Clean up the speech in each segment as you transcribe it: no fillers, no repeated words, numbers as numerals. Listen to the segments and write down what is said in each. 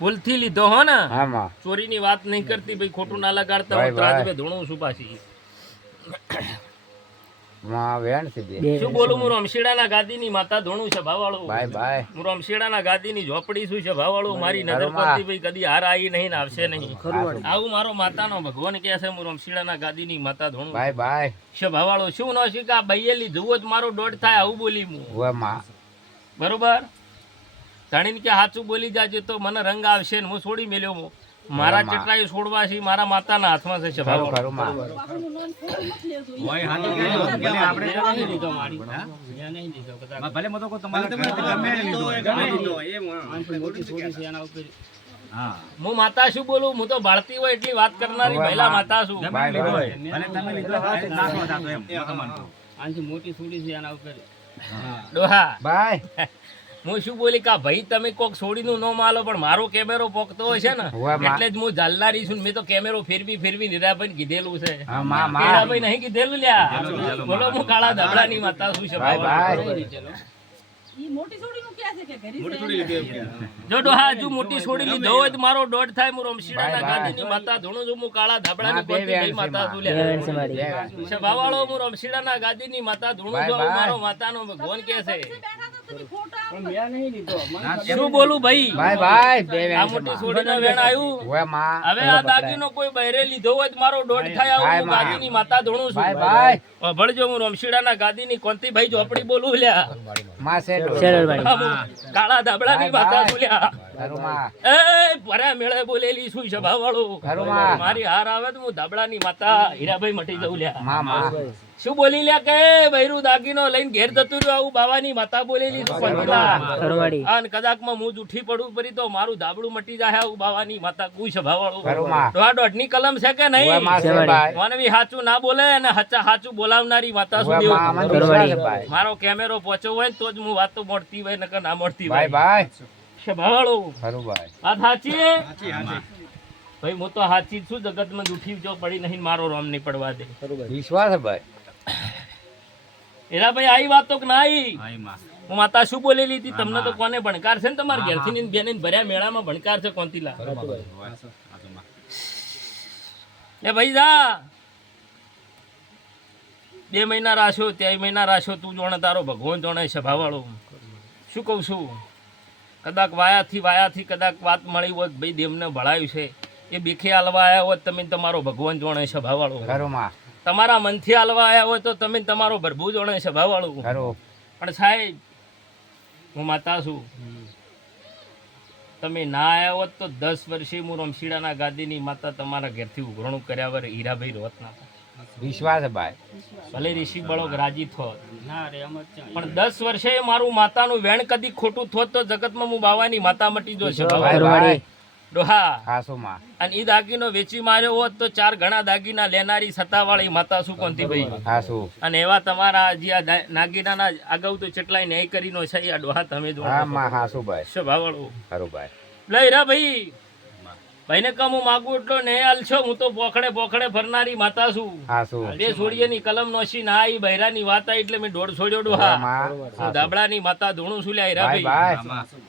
ભૂલથી લીધો હો ને હા માં ચોરીની વાત નહીં કરતી ભાઈ, ખોટું ના લગાડતા. હું ત્રાજવે ધોણું છું પાછી. માં વેણ છે બે શું બોલું, હું રમશેડાના ગાદીની માતા ધોણું છે ભાવાળો. બાય બાય હું રમશેડાના ગાદીની ઝોપડી છું છે ભાવાળો. મારી નજર પરથી ભાઈ કદી હાર આવી નહીં ને આવશે નહીં. આવું મારો માતાનો ભગવાન કહે છે. હું રમશેડાના ગાદીની માતા ધોણું બાય બાય છે ભાવાળો. શું ન શીખા બૈયેલી જુઓ જ મારો દોઢ થાય આવું બોલી હું. ઓય માં બરોબર, જાણીને કે સાચું બોલી જાજે તો મને રંગ આવશે ને હું છોડી મેલ્યો હું. મારા ચટરાઈ છોડવા છે મારા માતાના હાથમાં છે ભાવાળો. ખરું માં ભલે મતો કો તમારે ગમે લીધો હું માતા શું બોલું, હું તો બાળતી હોય એટલી વાત કરનારી મહિલા માતા છું. ભલે તમે લીધો નાખો જાતો એમ મતો માનતો આનથી મોટી છોડી છે આના ઉપર. ડોહા બાય હું શું બોલી કા ભાઈ તમે કોક છોડીનું ન માલો પણ મારો કેમેરો પોકતો હોય છે ને એટલે જ હું જાલનારી છું. મેં તો કેમેરો ફેરવી નીરાભાઈ કીધેલું છે. નીરાભાઈ નહીં કીધેલું લ્યા. બોલો હું કાળા ધાબળાની માતા છું છે ભાઈ. જો ડોહા હજુ મોટી છોડી લીધો હોય તો મારો દોઢ થાય. હું રમશીડાના ગાદીની માતા ધોણું છું. હું કાળા ધાબળાની ભાઈ માતા છું લ્યા. ભાવાળો હું રમશીડાના ગાદીની માતા ધોણું છું. મારો માતાનો ભગવાન કે છે. શું બોલું ભાઈ, આ મોટી છોડીનો વેણ આવ્યું. હવે આ દાગીનો કોઈ બહેરે લીધો હોય તો મારો દોઢ થાય આવું. હું ગાદીની માતા ધોણું છું. ભળજો હું રમશીડાના ગાદીની કોંતીભાઈ ઝોપડી બોલું લ્યા. કાળા ધાબળાની માતા છું લ્યા. એ ભરા મેળે બોલેલી શું છે ભાવાળો. મારી હાર આવે તો હું ધાબળાની માતા હીરાભાઈ મટી જવું લ્યા. શું બોલી લ્યા કે બૈરું દાગીનો લઈને ઘેર જતું રહ્યું આવું બાવાની માતા બોલેલી અને કદાચ માં હું ઉઠી પડું પડી તો મારું ધાબળું મટી જાય આવું બાવાની માતા કુશ ભાવાળું. દોઢ ની કલમ છે કે નહીં, મને સાચું ના બોલે અને સાચું બોલાવનારી માતા સુધી મારો કેમેરો પહોંચ્યો હોય તો જ હું વાતો મળતી હોય નકર ના મળતી હોય ભાવાળું. વાત સાચી ભાઈ, હું તો સાચી છું. જગત માં ઉઠી જો પડી નહીં મારો રોમ નહીં પડવા દે. વિશ્વાસ ભાઈ. એરા ભાઈ આવી વાતો કે ના આવી. હું માતા શું બોલેલી હતી તમને તો કોને ભણકાર છે ને તમારા ઘેરથી બેને ભર્યા મેળામાં ભણકાર છે કોંતીલા. એ ભાઈ જા 2 મહિના રાખ્યો 3 મહિના રાખ્યો. તું જોણે તારો ભગવાન જોણે છે ભાવાળો. શું કહું છું, કદાચ વાયાથી કદાચ વાત મળી હોત ભાઈ દેવને ભળાયું છે એ બેખે હાલવા આવ્યા હોત તમે તમારો ભગવાન જોણે છે ભાવાળો. તમારા મનથી હાલવા આવ્યા હોય તો તમે તમારો પ્રભુ જોણે છે ભાવાળો. પણ સાહેબ હું માતા છું. તમે ના આવ્યા હોત તો 10 વર્ષે હું રમશીડાના ગાદીની માતા તમારા ઘેરથી ઉઘરણું કર્યા વગર હીરાભાઈ રોત ના. વિશ્વાસ ભાઈ. ભલે ઋષિ બળોગ રાજી થોત પણ 10 વર્ષે મારું માતાનું વેણ કદી ખોટું થોત તો જગતમાં હું બાવાની માતા મટી જશે ડોહા. અને ઈ દાગીનો વેચી માર્યો હોત તો 4 ગણા દાગીના લેનારી સત્તાવાળી માતા શું કોંતી ભાઈ. અને એવા તમારા જે આ નાગીનાના અગાઉ તો ચેટલાય ન્યાય કરીનો છે આ ડોહા તમે જો ભાવાળો લઈ રા ભાઈ. ભાઈને કામ હું માગું એટલો ન્યાય છો. હું તો પોખડે ફરનારી માતા છું. 2 છોડીએની કલમ નોશી ના આવી બૈરાની વાત આવી એટલે મેં દોડ છોડ્યો ડોહા. હું ધાબળાની માતા ધોણું છું લ્યા હીરાભાઈ.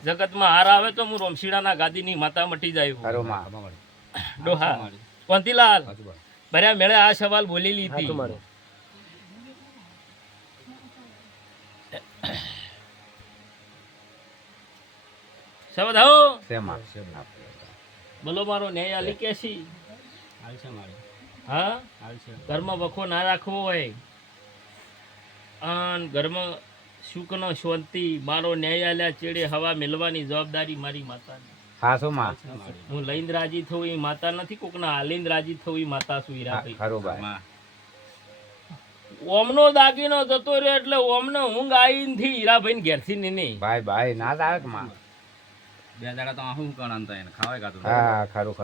જગતમાં હાર આવે તો હું રમશીડાના ગાદીની માતા મટી જાય ડોહા. કોંતીલાલ ભર્યા મેળે આ સવાલ બોલેલી હતી. બોલો મારો ન્યાય આલી કે છી. હા, ઘરમાં વખો ના રાખવો હોય અને ઘરમાં સુખનો શાંતિ મારો ન્યાય આલ્યા ચેડે હવા મેળવાની જવાબદારી મારી માતાની. હું લઈને રાજી થવું એ માતા નથી, કોકના હાલીને રાજી થવું એ માતા છું હીરાભાઈ. ઓમનો દાગીનો જતો રહ્યો એટલે ઓમને ઊંઘ આવી નથી હીરાભાઈ ઘેરથી નહીં. ભાઈ ના આવે કે માં 2 દાડા તો હું કણાંતા એને ખાવાય ગાતું.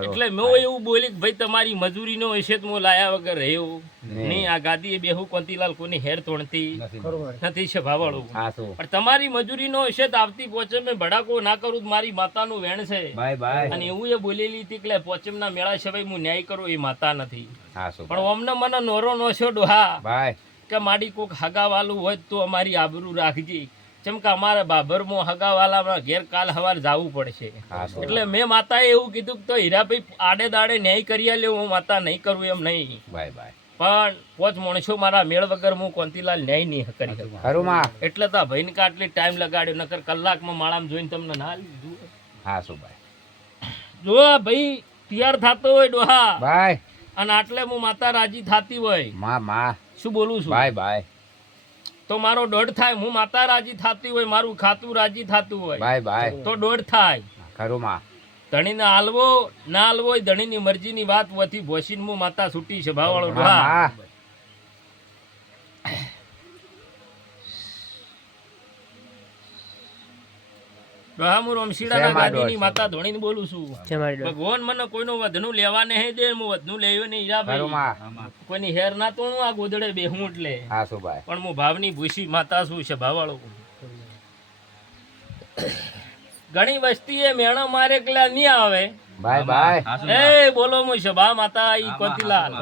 એટલે મેં એવું બોલી કે ભાઈ તમારી મજૂરીનો હશે તો લાયા વગર રહ્યો નહીં. આ ગાદી બેહુ કોંતીલાલ કોની હેર તોડતી નથી છે ભાવાળું. પણ તમારી મજૂરીનો હશે તો આવતી પોચમ મેં ભડાકો ના કરું તો મારી માતાનું વેણ છે. અને એવું એ બોલેલી હતી કે પોચમ ના મેળા છે ભાઈ હું ન્યાય કરું એ માતા નથી. પણ અમને મને નોરો નો છે ડોહા કે મારી કોક હગા વાલું હોય તો અમારી આબરૂ રાખજી. જેમ કે અમારે બાબરમાં હગાવાલામાં ઘેર કાલ સવાર જવું પડશે હાસુ એટલે મેં માતાએ એવું કીધું કે તો હીરાભાઈ આડે દાડે ન્યાય કરી આલ્યો, હું માતા નહીં કરું એમ નહીં, બાય બાય પણ પોચ માણસો મારા મેળ વગર હું કોંતીલાલ ન્યાય નહીં કરી શકું. ખરું માં એટલે તો ભાઈને આટલી ટાઈમ લગાડ્યો, નકર કલાકમાં માળામાં જોઈને તમને ના લીધું. હાસુ બાય જો ભાઈ તૈયાર થતો હોય ડોહા બાય અને આટલે હું માતા રાજી થતી હોય, માં શું બોલું છું, બાય બાય તો મારો દોઢ થાય. હું માતા રાજી થતી હોય, મારું ખાતું રાજી થતું હોય બાય બાય તો દોઢ થાય. ખરું માં ધણીને હાલવો ના હાલવો એ ધણીની મરજીની વાત વથી ભોસીને હું માતા છૂટી છે ભાવાળો ડોહા. માં ડોહા હું રમશીડાના શેમાં ગાદીની ડોહ માતા ધોણીને બોલું છું. ભગવાન મને કોઈનું વધનું લેવા નહીં દે, હું વધનું લેવું નહીં ખરું હીરાભાઈ, માં કોઈની હેર ના તોડું આ ગોદડે બેહું એટલે, હાસુ બાય પણ હું ભાવની ભૂસી માતા છું છે ભાવાળો. ઘણી વસ્તી એ મેણો મારે એકલા નહીં આવે. બાય બાય એ બોલો હું સભા માતા ઈ કોતીલાલ.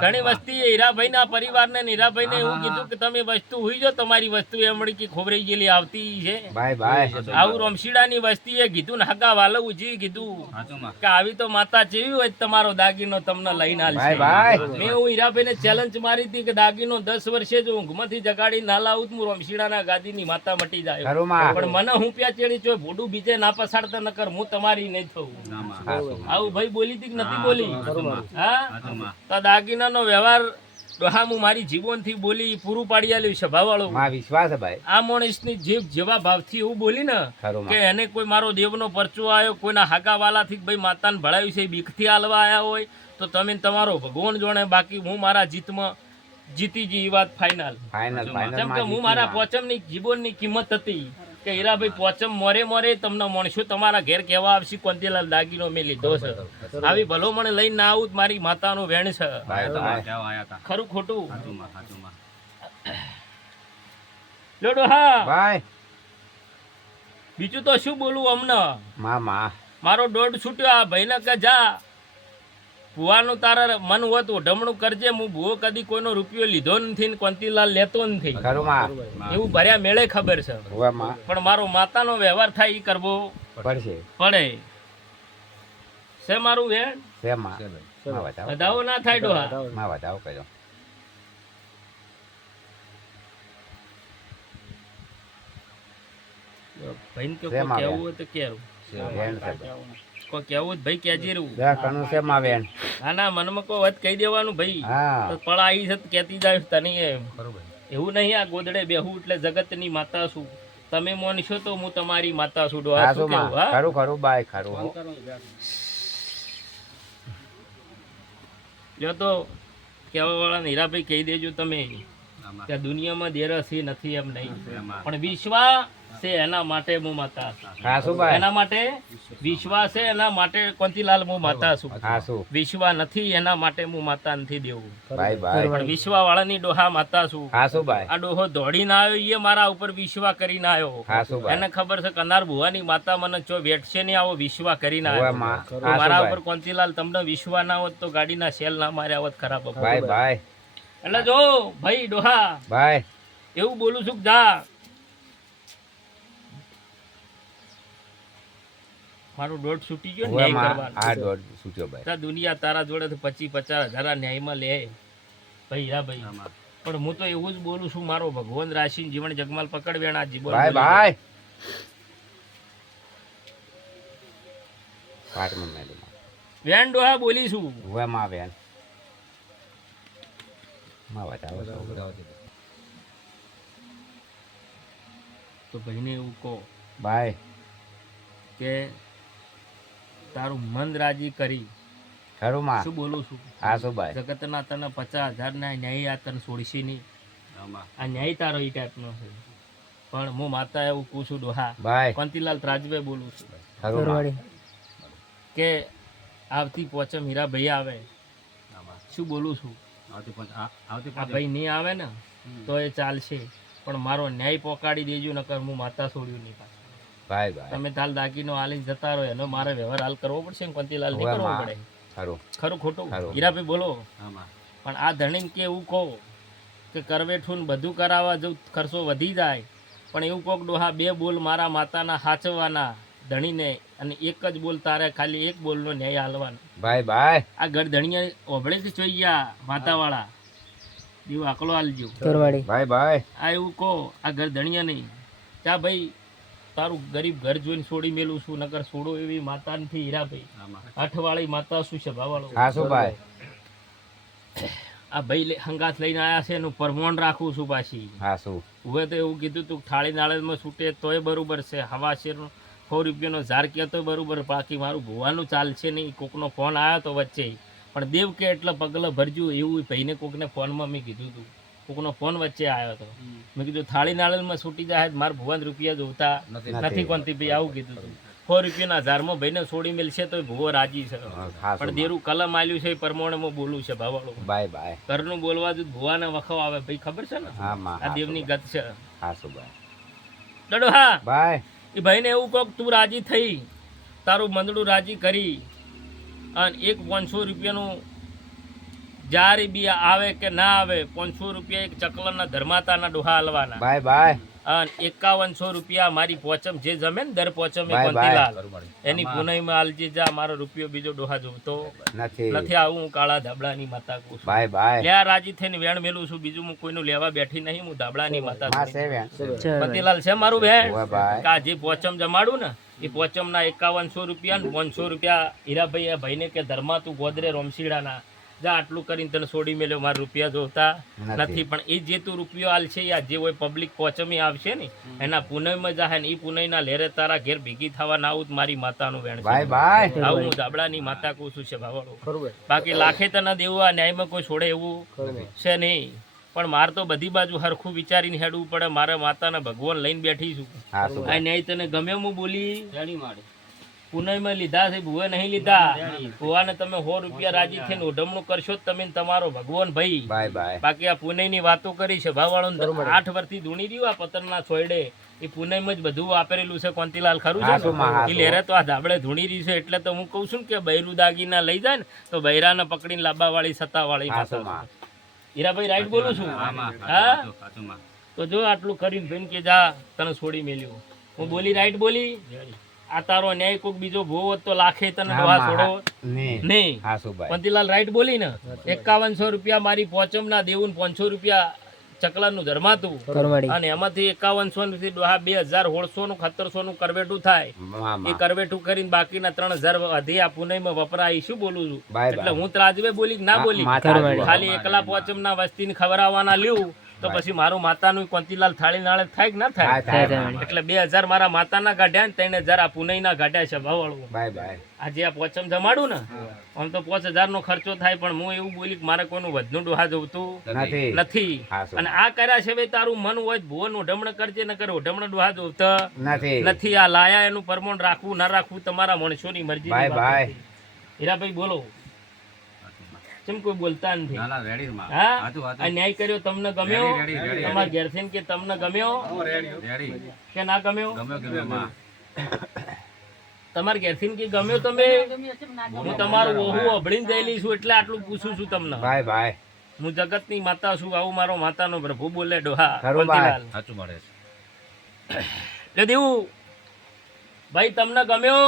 ઘણી વસ્તી એ હીરાભાઈ ના પરિવારને ને હીરાભાઈને એવું કીધું કે તમે વસ્તુ હુઈ જો, તમારી વસ્તુ એમડી કે ખોબરાઈ ગયેલી આવતી છે. બાય બાય આવું રમશીડાની વસ્તીએ કીધું ને હગા વાલવ ઉજી કીધું કે આવી તો માતા જેવી હોય તમારો દાગીનો તમને લઈને બાય આલશે. બાય મેં હું હીરાભાઈને ચેલેન્જ મારી હતી કે દાગીનો 10 વર્ષે જો ઊંઘમાંથી જગાડી ના લાવું તો હું રમશીડાના ગાદીની માતા મટી જાય, ખરું માં પણ મને હું પ્યા ચેડી છો ભોડું બીજે ના પસાડતા નકર હું તમારી નહીં થવું. હાસુ આવું ભાઈ બોલી હતી કે નથી બોલી? હા તો દાગીનાનો વ્યવહાર ડોહા હું મારી જીવનથી બોલી પૂરું પાડી આલ્યું છે ભાવાળો. માં વિશ્વાસ ભાઈ આ માણસની જીભ જેવા ભાવથી એવું બોલી ને ખરું કે માં એને કોઈ મારો દેવનો પરચો આવ્યો, કોઈના હાકાવાલાથી ભાઈ માતાને ભળાવ્યું છે, બીકથી આલવા આવ્યા હોય તો તમે તમારો ભગવાન જોણે, બાકી હું મારા જીતમાં જીતી ગઈ એ વાત ફાઇનલ. ફાઇનલ જેમ કે હું મારા પોચમની જીવનની કિંમત હતી કે હીરાભાઈ પોચમ મોરે મોરે તમને માણસો તમારા ઘેર કહેવા આવશે કોંતીલાલ દાગીનો મેં લીધો છે. આવી ભલો મને લઈને ના આવું તો મારી માતાનું વેણ છે. બાય બાય ખરું ખોટું લોડો હા બાય બીજું તો શું બોલું અમને. માં મારો દોઢ છૂટ્યો આ ભાઈને કે જા ભુવાનું તારા મન હોત ઓઢમણું કરજે, હું ભુવો કદી કોઈનો રૂપિયો લીધો નથી ને કોંતીલાલ લેતો નથી, ખરું માં એવું ભર્યા મેળે ખબર છે, હુવા માં પણ મારો માતાનો વ્યવહાર થાય એ કરવો પડશે પડે છે. મારું વેણ છે માં વધાવો વધાવો ના થાય ડોહા. માં વધાવો કર્યો ભાઈને કે શેમાં કોઈ કહેવું હોય તો કેવું, વેણ છે કોઈ કહેવું હોય તો ભાઈ કહેજે રહું. દસ કણું છે માં વેણ ના ના મનમાં કોઈ વાત કહી દેવાનું ભાઈ, હા તો પળા આવી છે તો કહેતી જાય તને એમ. એવું નહીં આ ગોદડે બેહું એટલે જગતની માતા છું, તમે માનશો તો હું તમારી માતા છું ડોહા. હાસુ શું માં કેવું? હા ખરું ખરું બાય ખરું હો. લ્યો તો કહેવા વાળા હીરાભાઈ કહી દેજો તમે કે દુનિયામાં દેરસી નથી એમ નહીં, પણ વિશ્વાસ છે એના માટે હું માતા છું. હાસુ બાય એના માટે વિશ્વાસ છે એના માટે કોંતીલાલ હું માતા છું. હાસુ વિશ્વાસ નથી એના માટે હું માતા નથી દેવું, બાય બાય પણ વિશ્વા વાળાની ડોહા માતા છું. હાસુ બાય આ ડોહો દોડીને આવ્યો એ મારા ઉપર વિશ્વા કરીને આવ્યો. હાસુ બાય એને ખબર છે કનાર ભુવાની માતા મને ચો વેઠશે નહીં, આવો વિશ્વા કરીને હુવા આવ્યો. માં તો હાસુ મારા બાય ઉપર કોંતીલાલ તમને વિશ્વા ના હોત તો ગાડીના સેલ ના માર્યા હોત ખરાબ હતો. બાય બાય એટલે જો ભાઈ ડોહા બાય એવું બોલું છું કે જા મારું દોઢ છૂટી ગયો ને હુવા ન્યાય માં કરવાનો. આ દોઢ સૂચો ભાઈ તા દુનિયા તારા જોડે 25-50 હજાર ન્યાયમાં લે ભાઈ હા ભાઈ, પણ હું તો એવું જ બોલું છું મારો ભગવાન રાશિ જીવન જગમાલ પકડવેણા જીવન બાય બાય પાટમાં મેલું વેણ ડોહા બોલીશું. હુવા માં વેણ માં વધાવો તો ભાઈને એવું કહો બાય કે તારું મન રાજી કરી. ખરું માં શું બોલું છું? હાસુ બાય જગતના તને 50,000 ના ન્યાય આ તને છોડશે નહીં, આ ન્યાય તારો એ ટાઈપનો છે. પણ હું માતા એવું કહું છું ડોહા, બાય કોંતીલાલ ત્રાજવે બોલું છું ખરું માં કે આવતી પોચમ હીરાભાઈ આવે. શું બોલું છું? આ ભાઈ નહીં આવે ને તો એ ચાલશે, પણ મારો ન્યાય પોકાડી દેજો નકર હું માતા છોડ્યું નહીં પાછું. બાય બાય તમે તાલ દાગીનો આલી જતા રહો એનો મારે વ્યવહાર હાલ કરવો પડશે ને કોંતીલાલ નહીં હુવા કરવો માં પડે. ખરું ખરું ખોટું ખરું. હીરાભાઈ બોલો. પણ આ ધણીને કે એવું કહો કે કરવેઠું ને બધું કરાવવા જો ખર્ચો વધી જાય પણ એવું કોક ડોહા બે બોલ મારા માતાના હાચવાના ધણીને અને એક જ બોલ તારે ખાલી એક બોલનો ન્યાય હાલવાનો. ભાઈ ભાઈ આ ઘર ધણીયા ઓભળેથી જોઈ ગયા માતાવાળા એવું આકલો હાલજો. ભાઈ ભાઈ આ એવું કહો આ ઘર ધણીયા નહીં ચા ભાઈ તારું ગરીબ ઘર જોઈને છોડી મેલું છું નકર છોડો એવી માતા નથી હીરાભાઈ. અઠવાળી માતા શું છે ભાવાળો. હાસુ ભાઈ આ ભાઈ હંગાત લઈને આયા છે એનું પરમોણ રાખું છું પાછી. હાસુ હવે તો એવું કીધું તું થાળી નાળેમાં છૂટે તોય બરોબર છે. હવા શેરનો 100 રૂપિયાનો ઝાર કહેતો બરોબર. બાકી મારું ભુવાનું ચાલશે નહીં. કોકનો ફોન આવ્યો તો વચ્ચે પણ દેવ કે એટલે પગલા ભરજો એવું ભાઈને કોકને ફોનમાં મેં કીધું હતું. કોકનો ફોન વચ્ચે આવ્યો હતો. મેં કીધું થાળી નાળેમાં છૂટી જાય મારે ભુવાન રૂપિયા જોતા નથી કોનથી ભાઈ આવું કીધું હતું. 100 રૂપિયાના હજારમાં ભાઈને છોડી મેલશે તો ભુવો રાજી છે. પણ દેરું કલમ આલ્યું છે એ પ્રમાણેમાં બોલું છે ભાવાળો. ભાઈ ભાઈ ઘરનું બોલવા જ ભુવાના વખો આવે ભાઈ ખબર છે ને. હા માં આ દેવની ગત છે. હાસુ ભાઈ ડડો હા ભાઈ એ ભાઈને એવું કહો તું રાજી થઈ તારું મંદડું રાજી કરી અને એક 500 રૂપિયાનું જ્યારે બી આવે કે ના આવે 500 રૂપિયા એક ચકલના ધર્માતાના ડોહા હાલવાના. ભાઈ ભાઈ અને 5100 રૂપિયા મારી પોચમ જે જમે ને દર પોચમ એ ભાઈ, કોંતીલાલ એની પુનઈમાં આલજે જા. મારો રૂપિયો બીજો ડોહા જોતો નથી. આવું હું કાળા ધાબળાની માતા કહું છું. ભાઈ ભાઈ લ્યા રાજી થઈને વેણ મેલું છું. બીજું હું કોઈનું લેવા બેઠી નહીં. હું ધાબળાની માતા માં છું. છે વેણ કોંતીલાલ છે મારું બેન. ઓય ભાઈ આ જે પોચમ જમાડું ને એ પોચમના 5100 રૂપિયા ને 500 રૂપિયા હીરાભાઈ આ ભાઈને કે ધર્મા તું ગોદરે રોમશીડાના જા આટલું કરીને તને છોડી મેલ્યો. મારા રૂપિયા જોતા નથી. પણ એ જે તું રૂપિયો હાલ છે યા જે હોય પબ્લિક પોચમી આવશે ને એના પુનઈમાં જાહે ને એ પુનઈના લેરે તારા ઘેર ભેગી થવા ના આવું મારી માતાનું વેણ ભાઈ છે. ભાઈ આવું હું ધાબળાની માતા કહું છું છે ભાવાળો. બાકી લાખે તને દેવું આ ન્યાયમાં કોઈ છોડે એવું છે નહીં. પણ મારે તો બધી બાજુ હરખું વિચારીને હેડવું પડે. મારે માતાના ભગવાન લઈને બેઠી છું. હાસુ આ ન્યાય તને ગમે હું બોલી પુનઈમાં લીધા છે ભુવે નહીં લીધા. ભુવાને તમે 100 રૂપિયા રાજી થઈને ઓઢમણું કરશો જ તમે ને તમારો ભગવાન ભાઈ. ભાઈ ભાઈ બાકી આ પુનઈની વાતો કરી છે ભાવાળો 8 વર્ષથી ધૂણી રહ્યું આ પતનના છોયડે એ પુનઈમાં જ બધું વાપરેલું છે. કોંતીલાલ ખરું છે એ લેરે તો આ ધાબળે ધૂણી રહી છે. એટલે તો હું કહું છું કે બૈરું દાગીના લઈ જાય ને તો બૈરાને પકડીને લાંબા વાળી સત્તા વાળી માતા. હીરાભાઈ રાઈટ બોલું છું. હા તો જો આટલું કરીને બેન કે જા તને છોડી મેલ્યો. હું બોલી રાઈટ બોલી. આ તારો ન્યાય કોક બીજો ભૂવો હોત તો લાખે તને ડોહા છોડો નહીં. હાસુ ભાઈ કોંતીલાલ રાઈટ બોલી ને. 5100 રૂપિયા મારી પોચમના દેવું 500 રૂપિયા ચકલાનું ધર્માતું અને એમાંથી 5100 થી ડોહા 2100 નું 1700 નું કરવેટું થાય. એ કરવેટું કરીને બાકીના 3000 વધી આ પુનઈમાં વપરાય. શું બોલું છું એટલે હું ત્રાજવે બોલી ના બોલી. ખાલી એકલા પોચમના વસ્તીને ખવડાવવાના લ્યું તો પછી મારું માતાનું કોંતીલાલ થાળી નાળે થાય કે ના થાય. એટલે 2000 મારા માતાના ગાઢ્યા ને 3000 આ પુનઈના ગાઢ્યા છે ભાવાળું. ભાઈ ભાઈ આજે આ પોચમ જમાડું ને આમ તો 5000 નો ખર્ચો થાય. પણ હું એવું બોલી કે મારે કોઈનું વધનું ડોહા જોવતું નથી. અને આ કર્યા છે ભાઈ તારું મન હોય ભુવન ઓઢમણ કરજે ન કરે ઓઢમણ ડોહા જોવતા નથી. આ લાયા એનું પરમોણ રાખવું ના રાખવું તમારા માણસોની મરજી. ભાઈ ભાઈ હીરાભાઈ બોલો કેમ કોઈ બોલતા નથી. હા આ ન્યાય કર્યો તમને ગમ્યો. તમારા ઘેરથી કે તમને ગમ્યો કે ના ગમ્યો. તમારા ઘેરથી કે ગમ્યો તમે. હું તમારું વહુ અભળીને જયેલી છું એટલે આટલું પૂછું છું તમને. ભાઈ ભાઈ હું જગતની માતા છું. આવું મારો માતાનો પ્રભુ બોલે ડોહા. દેવું ભાઈ તમને ગમ્યો.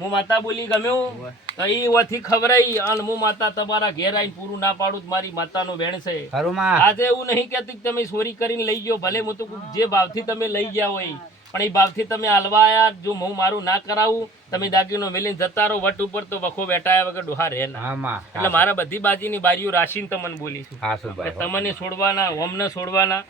હું માતા બોલી ગમ્યો તો એ ઓથી ખબરાઈ અને હું માતા તમારા ઘેર આવીને પૂરું ના પાડું મારી માતાનો વેણ છે. આજે એવું નહીં કેતી કે તમે ચોરી કરીને લઈ ગયો. ભલે હું તો જે ભાવથી તમે લઈ ગયા હોય પણ એ ભાવથી તમે હાલવા આયા. જો હું મારું ના કરાવું તમે દાગીનો મેલીને જતા રહો વટ ઉપર તો વખો બેઠાયા વગર ડોહા રહે ના. એટલે મારા બધી બાજીની બારીઓ રાશીને તમને બોલી છું. તમને છોડવાના ઓમને છોડવાના.